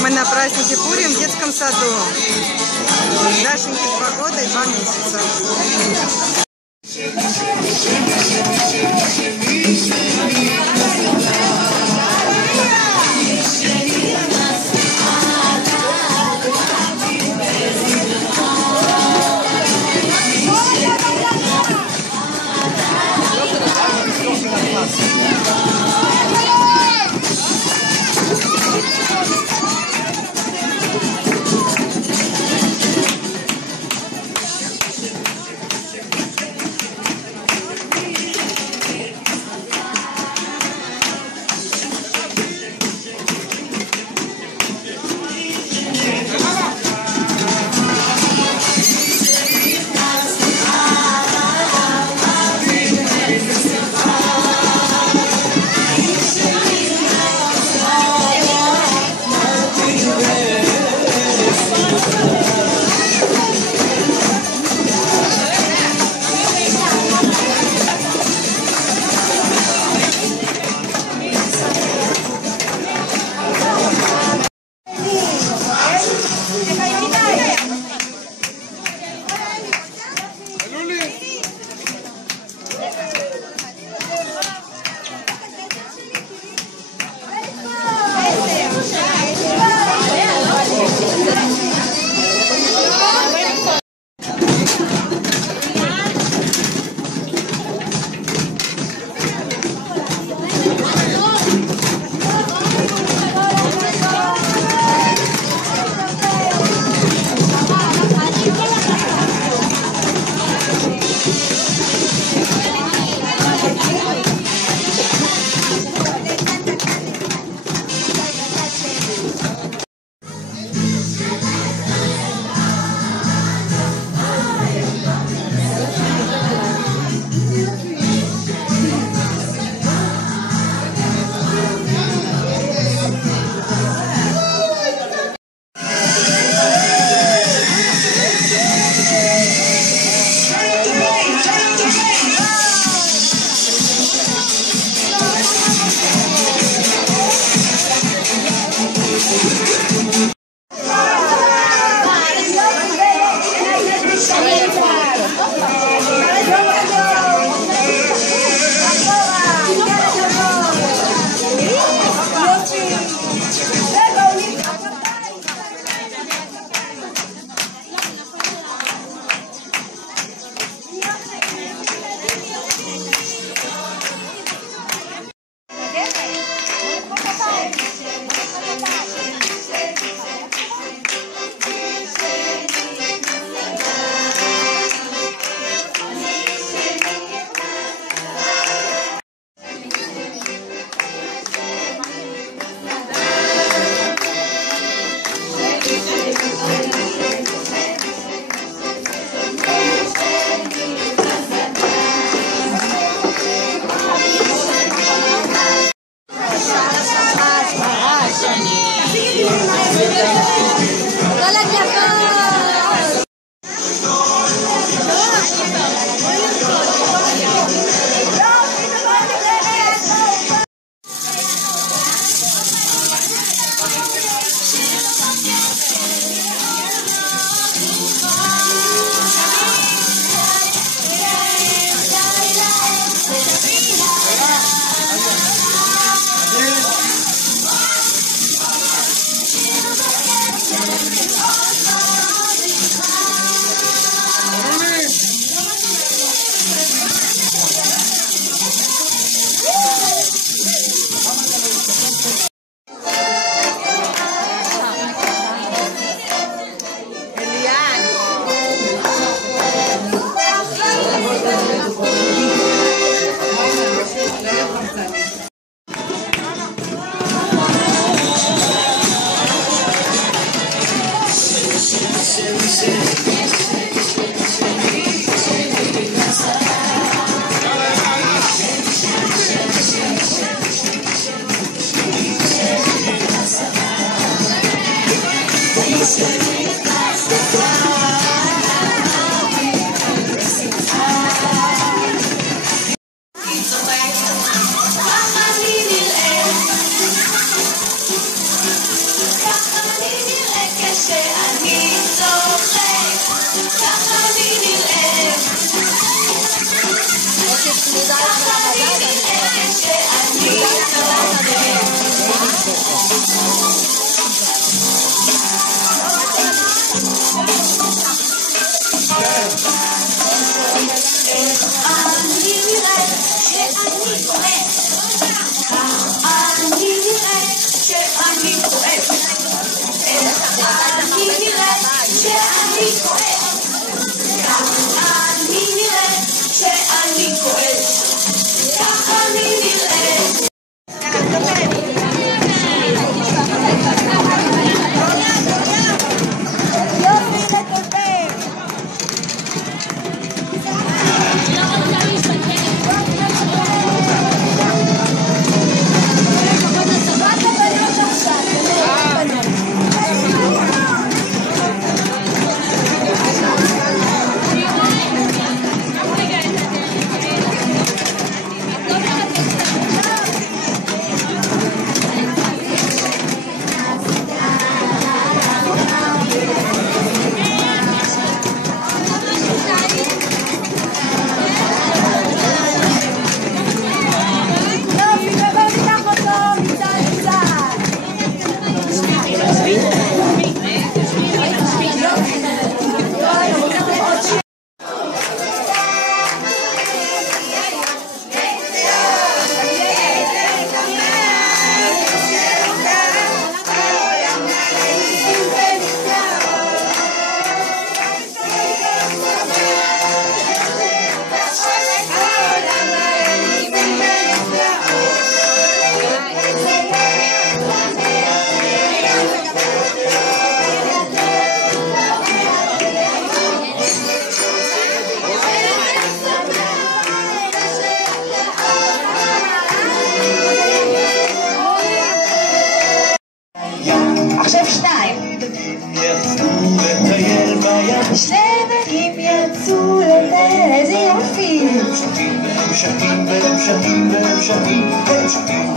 Мы на празднике Пурим в детском саду. Дашеньке 2 года и 2 месяца.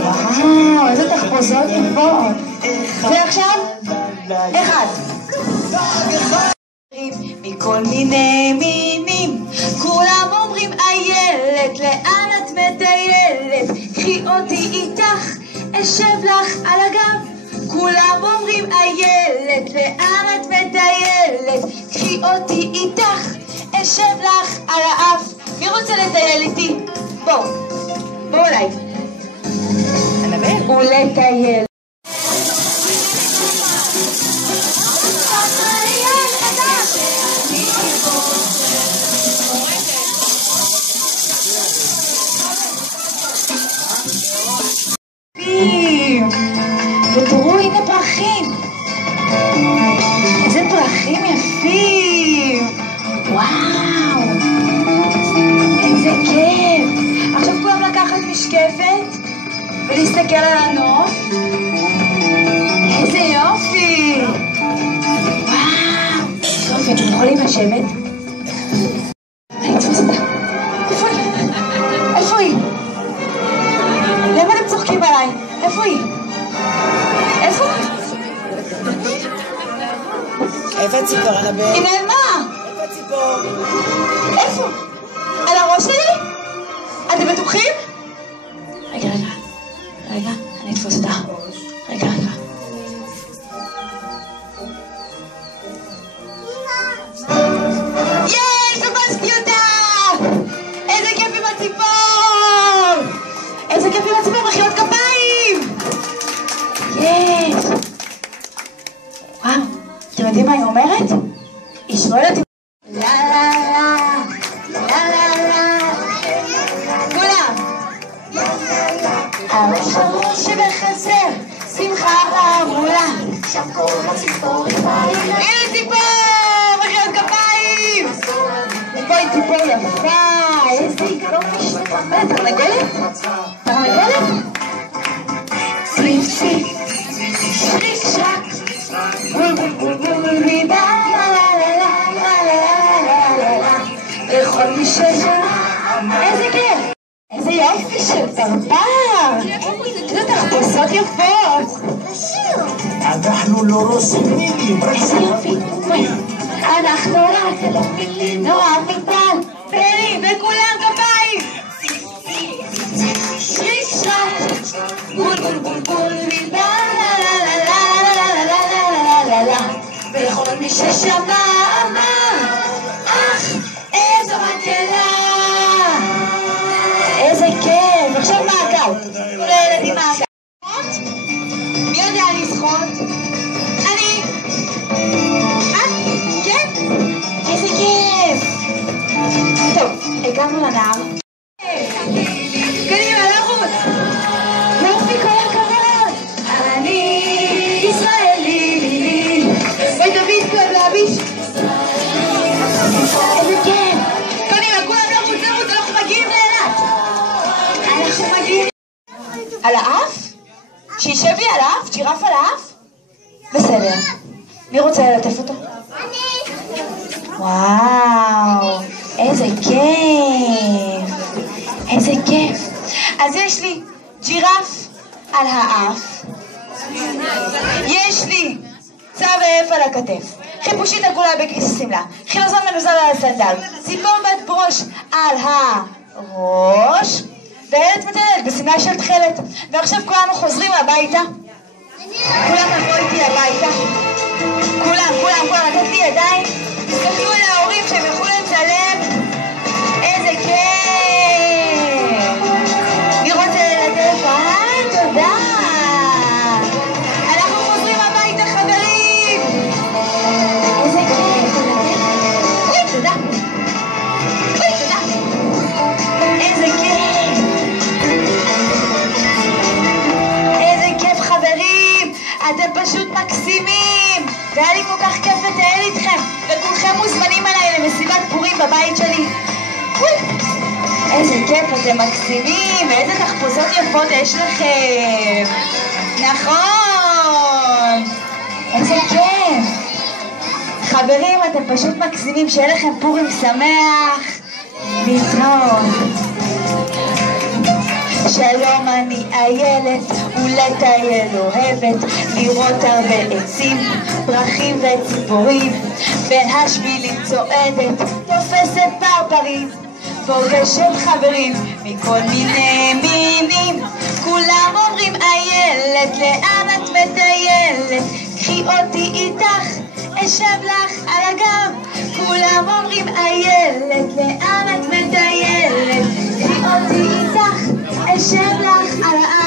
וואו, איזה תחפושות יפות. ועכשיו? אחד. מכל מיני מינים, כולם אומרים איילת, לאן את מטיילת? קחי אותי איתך, אשב לך על הגב. כולם אומרים איילת, לאן את מטיילת? קחי אותי איתך, אשב לך על האף. מי רוצה לטייל איתי? בואו, בואו אליי. ולטייל. ותראו, הנה פרחים. איזה פרחים יפים. וואו, איזה כיף. עכשיו כולם לקחת משקפת ולהסתכל על הנוף. איזה יופי. וואו. יופי, אתם יכולים לשבת? אני אתפוס אותה. איפה היא? איפה היא? למה אתם צוחקים עליי? איפה היא? איפה? איפה הציפור, אנבל? היא נעלמה! איפה הציפור? איפה? על הראש שלי? אתם בטוחים? רגע, אני אתפוס אותה. רגע. יש! תפסתי אותה! איזה כיף עם הציפור! איזה כיף עם הציפור, מחיאות כפיים! יש! וואו, אתם יודעים מה היא אומרת? היא שואלת אותי... לה לה לה, לה לה לה. כולם! המשמעות שבחסר, שמחה לעמולה. שם כל הציפורים בעיר. הנה ציפור! מחיאות כפיים! פה היא ציפור יפה, איזה יופי שלך. תרנגולת? תרנגולת? סליף סליף, שריק שרק, בול בול בול בול בידה, לה לה לה לה לה לה לה לה. לכל מי ששמע, איזה כיף! איזה יופי של פרפר! איזה תחפושות יפות! אנחנו לא רוצים מילים. איזה יופי! אנחנו רק נורא מיטל, בני וכולם כפיים! שריק שרק, בול בול בול בול בידה, לה לה לה לה לה לה לה לה לה. ולכל מי ששמע אמר, אך איזו מקהלה! איזה כיף! עכשיו מעגל! כל הילדים מעגל. מי יודע לשחות? אני! את? כן? איזה כיף! טוב, הגענו לנהר. קדימה, לרוץ! יופי, כל הכבוד! אני ישראלי! בואי דוד קודם להביש! איזה כיף! קדימה, כולם לרוץ, אנחנו מגיעים לאילת! אנחנו מגיעים... על האף? שישב לי על האף? ג'ירף על האף? בסדר. מי רוצה ללטף אותו? אני! וואו, איזה כיף! איזה כיף! אז יש לי ג'ירף על האף, יש לי צב על הכתף, חיפושית עגולה בכיס השמלה, חילזון מנוזל על הסנדל, ציפור בת ברוש על הראש, וילד מטלת בשמלה של תכלת. ועכשיו כולנו חוזרים הביתה. כולם לבוא איתי הביתה. כולם, לתת לי ידיים. תסתכלו על ההורים שהם יכולו לצלם. איזה כיף! מי רוצה ללטף? תודה! אנחנו חוזרים הביתה, חברים! איזה כיף! אוי, תודה! איזה כיף! איזה כיף, חברים! אתם פשוט מקסימים! והיה לי כל כך כיף לטייל איתכם, וכולכם מוזמנים עליי למסיבת פורים בבית שלי. איזה כיף, אתם מקסימים, ואיזה תחפושות יפות יש לכם. נכון, איזה כיף. חברים, אתם פשוט מקסימים, שיהיה לכם פורים שמח. להתראות. שלום, אני איילת, ולטייל אוהבת, לראות הרבה עצים, פרחים וציפורים, בין השבילים צועדת, תופסת פרפרים, פוגשת חברים מכל מיני מינים. כולם אומרים איילת, לאן את מטיילת? קחי אותי איתך, אשב לך על הגב. כולם אומרים איילת, לאן את מטיילת? קחי אותי איתך, אשב לך על האף.